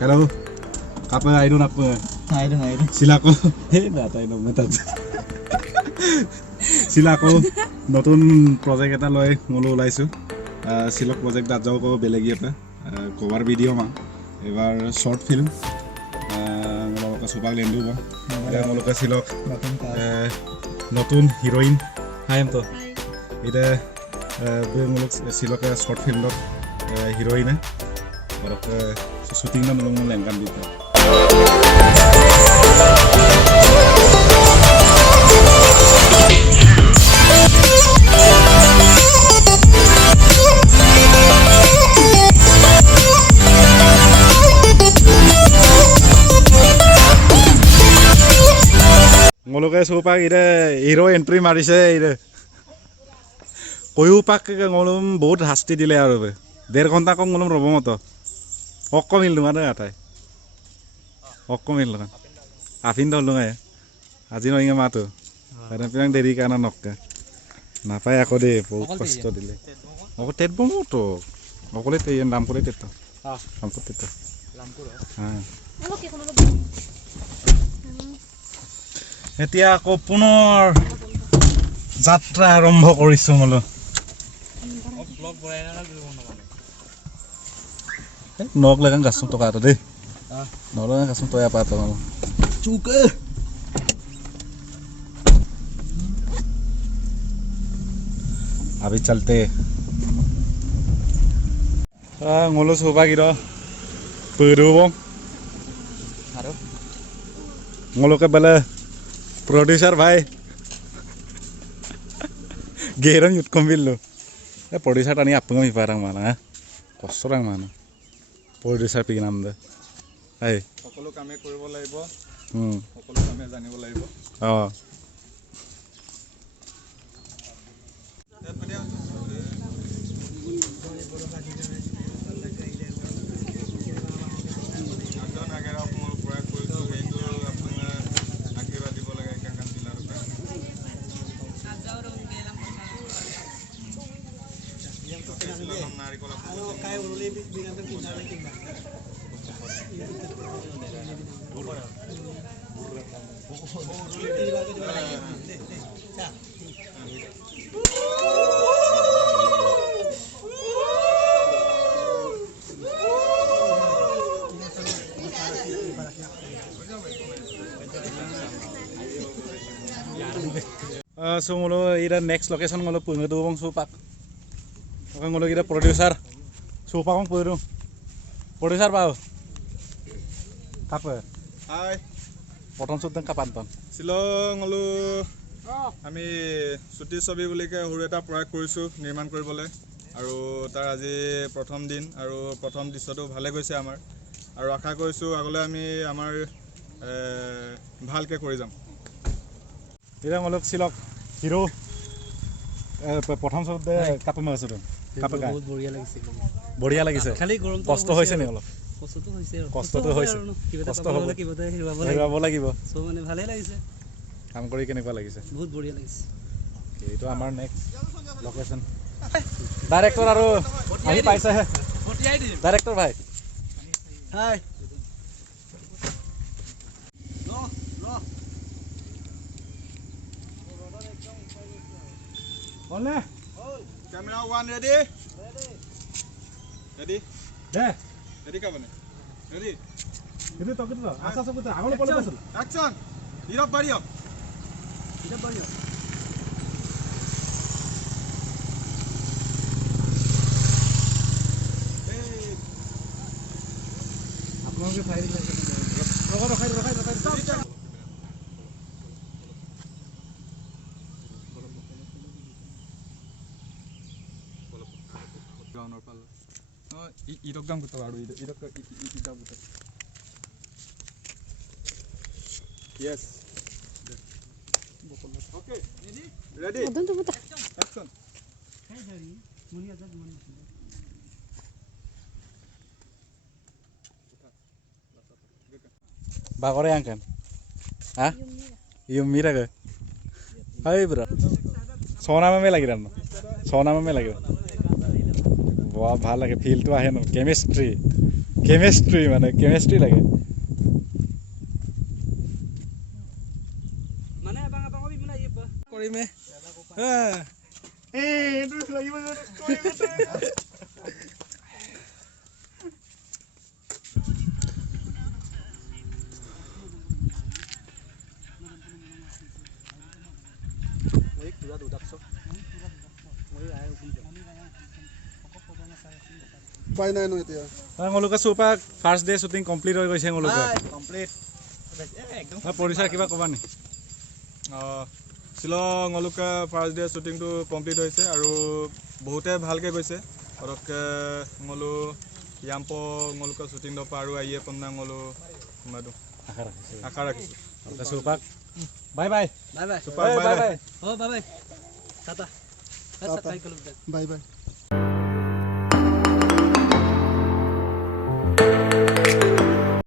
Halo. Apa Aidun apa? Aidun. Silaku. Data ini meta. Silaku. নতুন project এটা লৈ মলো ওলাইছো সিলক project দাত যাও কো বেলেগি এটা কভার ভিডিও মা এবার শর্ট ফিল্ম মলো সুপাক লেন্ডু বো এটা মলো কা সিলক নতুন হিরোইন হাই এম তো এটা মলো সিলক শর্ট ফিল্ম দক হিরোইন और शूटिंग ना मलो लेंगान दिता ngoloke sopak ire hero entry marise ire koyu pak ngolum bahut hasti dile aru 1.5 ঘন্টা কম ngolum robo moto okko millu mane atai okko millu kan afin dolu ngai আজি নইঙে মাতো কারণ ping দেরি কানা নক্কা নাপাই আকো দে বহুত কষ্ট দিলে ওকো টেট বমতো ওকলে তে নাম করে তেত নাম করতে তো নাম করো হ্যাঁ এতিয়া আকৌ পুনৰ যাত্ৰা আৰম্ভ কৰিছো মলো ব্লগ বনাই না নক লাগান গাছম টকা এটা দেই নলাগান গাছম টয়া পাতা মলো চুকে अभी चलते ngolo soba giro peru bong haro ngolo ke bala producer bhai geram yut kombil lo producer tani apung mi parang mana kosorang mana producer pi nam da hai সকলো কামে কৰিব লাগিব সকলো কামে জানিব লাগিব so ngolo ira next location ngolo punga do bang supak oke ngolo ira producer supak bang puru producer bau apa hai proton sudang kapan ton silo ngolo আমি ছুটি ছবি বুলিকে হুৰু এটা প্ৰয়াস কৰিছো নিৰ্মাণ কৰিবলৈ আৰু তাৰ আজি প্ৰথম দিন আৰু প্ৰথম দৃশ্যটো ভালে গৈছে আমাৰ আৰু আশা কৰিছো আগলৈ আমি আমাৰ ভালকে কৰি যাম এৰা মলক সিলক হিৰো প্ৰথম ছবিতে কাপে মাছ তো কাপে বহুত বঢ়িয়া লাগিছে খালি গৰম কষ্ট হৈছে নে অলপ কষ্টটো হৈছে কষ্ট হ'ব হেৰুৱাব লাগিব সো মানে ভালে লাগিছে কাম কৰি কেনেকুৱা লাগিছে বহুত বঢ়িয়া লাগিছে এইটো আমাৰ নেক্সট লোকেশন ডাইৰেক্টৰ আৰু আহি পাইছে হে ফটিয়াই দিম ডাইৰেক্টৰ ভাই হাই Ole. Camera 1 ready? Ready? Yeah. Ready kapan? Ready? Itu to gitu. Asa sebuta. Agolo pole besul. Action. Hirap bariyo. Hirap bariyo. Hey. आप लोगों के फायरिंग करके रोको stop. 이덕강 부터 바로 이덕강 이덕부터. Yes. Okay. Ready? Action. Bagore angkan. Hah? Yumira ke? Hai bro. Sona में लगी रहना. सोना में लगे वाह ভাল লাগে ফিলটো আহে ন কেমিস্ট্রি কেমিষ্ট্ৰি মানে কেমিষ্ট্ৰি লাগে Mana abang-abang hobi mana ieu, Pak? কৰিমে এইটো লাগিব Moi pura dudakso. Moi ayo kunjo. উপায় নাই ন এতিয়া ngolok supak first day shooting complete হৈ গৈছে ngolok Complete. Ekdom. পৰিচাৰ কিবা ক'বা নি শ্বিলং অলুকা ফাৰ্ষ্ট ডে শ্বুটিংটো কমপ্লিট হৈছে আৰু বহুতে ভালকৈ গৈছে পটককৈ ngolu ইয়াম্প ngoluka শ্বুটিং দপা আৰু আইয়ে পন্না ngolu মাদু আশা ৰাখিছোঁ supak bye bye Bye bye. Super, bye bye. Oh, bye bye. Tata. Tata kai kalau bye bye